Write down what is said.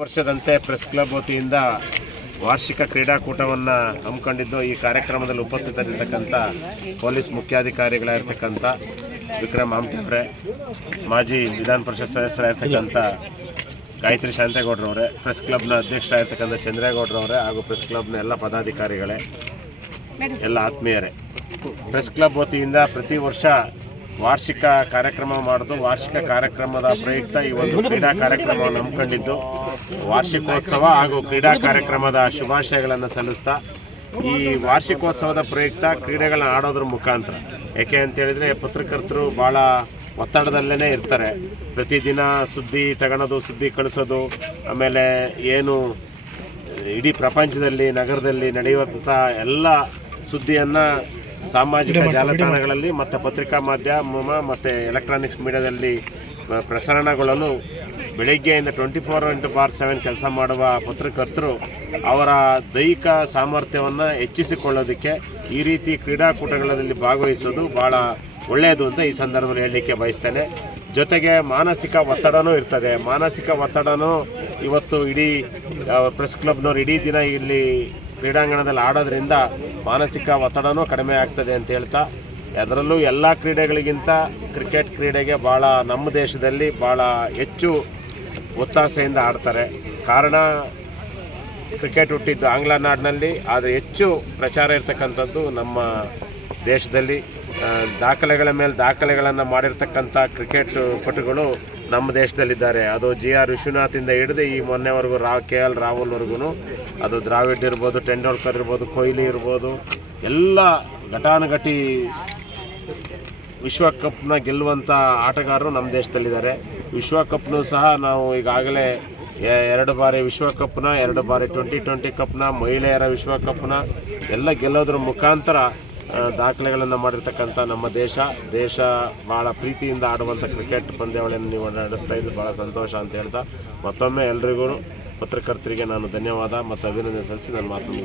ವರ್ಷದಂತೆ press club ವತಿಯಿಂದ ವಾರ್ಷಿಕ ಕ್ರೀಡಾಕೂಟವನ್ನು ಹಮ್ಮಿಕೊಂಡಿದ್ದು ಈ ಕಾರ್ಯಕ್ರಮದಲ್ಲಿ ಉಪಸ್ಥಿತರಿರ್ತಕ್ಕಂಥ ಪೊಲೀಸ್ ಮುಖ್ಯಾಧಿಕಾರಿಗಳಾಗಿರ್ತಕ್ಕಂಥ ವಿಕ್ರಮ್ ಆಮ್ಟೆ ಅವರೇ, ಮಾಜಿ ವಿಧಾನ ಪರಿಷತ್ ಸದಸ್ಯರಾಗಿರ್ತಕ್ಕಂಥ ಗಾಯತ್ರಿ ಶಾಂತೇಗೌಡರವರೇ, ಪ್ರೆಸ್ ಕ್ಲಬ್ನ ಅಧ್ಯಕ್ಷರಾಗಿರ್ತಕ್ಕಂಥ ಚಂದ್ರೇಗೌಡರವರೇ ಹಾಗೂ ಪ್ರೆಸ್ ಕ್ಲಬ್ನ ಎಲ್ಲ ಪದಾಧಿಕಾರಿಗಳೇ, ಎಲ್ಲ ಆತ್ಮೀಯರೇ, ಪ್ರೆಸ್ ಕ್ಲಬ್ ವತಿಯಿಂದ ಪ್ರತಿ ವರ್ಷ ವಾರ್ಷಿಕ ಕಾರ್ಯಕ್ರಮ ಮಾಡೋದು. ವಾರ್ಷಿಕ ಕಾರ್ಯಕ್ರಮದ ಪ್ರಯುಕ್ತ ಈ ಒಂದು ಕ್ರೀಡಾ ಕಾರ್ಯಕ್ರಮವನ್ನು ಹಮ್ಮಿಕೊಂಡಿದ್ದು, ವಾರ್ಷಿಕೋತ್ಸವ ಹಾಗೂ ಕ್ರೀಡಾ ಕಾರ್ಯಕ್ರಮದ ಶುಭಾಶಯಗಳನ್ನು ಸಲ್ಲಿಸ್ತಾ ಈ ವಾರ್ಷಿಕೋತ್ಸವದ ಪ್ರಯುಕ್ತ ಕ್ರೀಡೆಗಳನ್ನ ಆಡೋದ್ರ ಮುಖಾಂತರ, ಏಕೆ ಅಂತೇಳಿದರೆ ಪತ್ರಕರ್ತರು ಭಾಳ ಒತ್ತಡದಲ್ಲೇ ಇರ್ತಾರೆ. ಪ್ರತಿದಿನ ಸುದ್ದಿ ತಗೊಳೋದು, ಸುದ್ದಿ ಕಳಿಸೋದು, ಆಮೇಲೆ ಏನು ಇಡೀ ಪ್ರಪಂಚದಲ್ಲಿ ನಗರದಲ್ಲಿ ನಡೆಯುವಂಥ ಎಲ್ಲ ಸುದ್ದಿಯನ್ನು ಸಾಮಾಜಿಕ ಜಾಲತಾಣಗಳಲ್ಲಿ ಮತ್ತು ಪತ್ರಿಕಾ ಮಾಧ್ಯಮ ಮತ್ತು ಎಲೆಕ್ಟ್ರಾನಿಕ್ಸ್ ಮೀಡಿಯಾದಲ್ಲಿ ಪ್ರಸರಣಗೊಳ್ಳಲು ಬೆಳಗ್ಗೆಯಿಂದ 24/7 ಕೆಲಸ ಮಾಡುವ ಪತ್ರಕರ್ತರು ಅವರ ದೈಹಿಕ ಸಾಮರ್ಥ್ಯವನ್ನು ಹೆಚ್ಚಿಸಿಕೊಳ್ಳೋದಕ್ಕೆ ಈ ರೀತಿ ಕ್ರೀಡಾಕೂಟಗಳಲ್ಲಿ ಭಾಗವಹಿಸೋದು ಭಾಳ ಒಳ್ಳೆಯದು ಅಂತ ಈ ಸಂದರ್ಭದಲ್ಲಿ ಹೇಳಲಿಕ್ಕೆ ಬಯಸ್ತೇನೆ. ಜೊತೆಗೆ ಮಾನಸಿಕ ಒತ್ತಡನೂ ಇರ್ತದೆ. ಮಾನಸಿಕ ಒತ್ತಡನೂ ಇವತ್ತು ಇಡೀ ಪ್ರೆಸ್ ಕ್ಲಬ್ನವ್ರು ಇಡೀ ದಿನ ಇಲ್ಲಿ ಕ್ರೀಡಾಂಗಣದಲ್ಲಿ ಆಡೋದ್ರಿಂದ ಮಾನಸಿಕ ಒತ್ತಡನೂ ಕಡಿಮೆ ಆಗ್ತದೆ ಅಂತ ಹೇಳ್ತಾ, ಅದರಲ್ಲೂ ಎಲ್ಲ ಕ್ರೀಡೆಗಳಿಗಿಂತ ಕ್ರಿಕೆಟ್ ಕ್ರೀಡೆಗೆ ಭಾಳ ನಮ್ಮ ದೇಶದಲ್ಲಿ ಭಾಳ ಹೆಚ್ಚು ಒತ್ತಾಸೆಯಿಂದ ಆಡ್ತಾರೆ. ಕಾರಣ ಕ್ರಿಕೆಟ್ ಹುಟ್ಟಿದ್ದು ಆಂಗ್ಲ ನಾಡಿನಲ್ಲಿ, ಆದರೆ ಹೆಚ್ಚು ಪ್ರಚಾರ ಇರ್ತಕ್ಕಂಥದ್ದು ನಮ್ಮ ದೇಶದಲ್ಲಿ. ದಾಖಲೆಗಳ ಮೇಲೆ ದಾಖಲೆಗಳನ್ನು ಮಾಡಿರ್ತಕ್ಕಂಥ ಕ್ರಿಕೆಟ್ ಪಟುಗಳು ನಮ್ಮ ದೇಶದಲ್ಲಿದ್ದಾರೆ. ಅದು GR ವಿಶ್ವನಾಥಿಂದ ಹಿಡಿದು ಈ ಮೊನ್ನೆವರೆಗೂ KL ರಾಹುಲ್ವರೆಗೂ, ಅದು ದ್ರಾವಿಡ್ ಇರ್ಬೋದು, ಟೆಂಡೂಲ್ಕರ್ ಇರ್ಬೋದು, ಕೊಹ್ಲಿ ಇರ್ಬೋದು, ಎಲ್ಲ ಘಟಾನುಘಟಿ ವಿಶ್ವಕಪ್ನ ಗೆಲ್ಲುವಂಥ ಆಟಗಾರರು ನಮ್ಮ ದೇಶದಲ್ಲಿದ್ದಾರೆ. ವಿಶ್ವಕಪ್ನೂ ಸಹ ನಾವು ಈಗಾಗಲೇ 2 ಬಾರಿ ವಿಶ್ವಕಪ್ನ, 2 ಬಾರಿ T20 ಕಪ್ನ, ಮಹಿಳೆಯರ ವಿಶ್ವಕಪ್ನ ಎಲ್ಲ ಗೆಲ್ಲೋದ್ರ ಮುಖಾಂತರ ದಾಖಲೆಗಳನ್ನು ಮಾಡಿರ್ತಕ್ಕಂಥ ನಮ್ಮ ದೇಶ ಭಾಳ ಪ್ರೀತಿಯಿಂದ ಆಡುವಂಥ ಕ್ರಿಕೆಟ್ ಪಂದ್ಯಾವಳಿಯನ್ನು ನೀವು ನಡೆಸ್ತಾ ಇದ್ದು ಭಾಳ ಸಂತೋಷ ಅಂತ ಹೇಳ್ತಾ, ಮತ್ತೊಮ್ಮೆ ಎಲ್ರಿಗೂ ಪತ್ರಕರ್ತರಿಗೆ ನಾನು ಧನ್ಯವಾದ ಮತ್ತು ಅಭಿನಂದನೆ ಸಲ್ಲಿಸಿ ನನ್ನ ಮಾತು ಮುಗಿಸ್ತೇನೆ.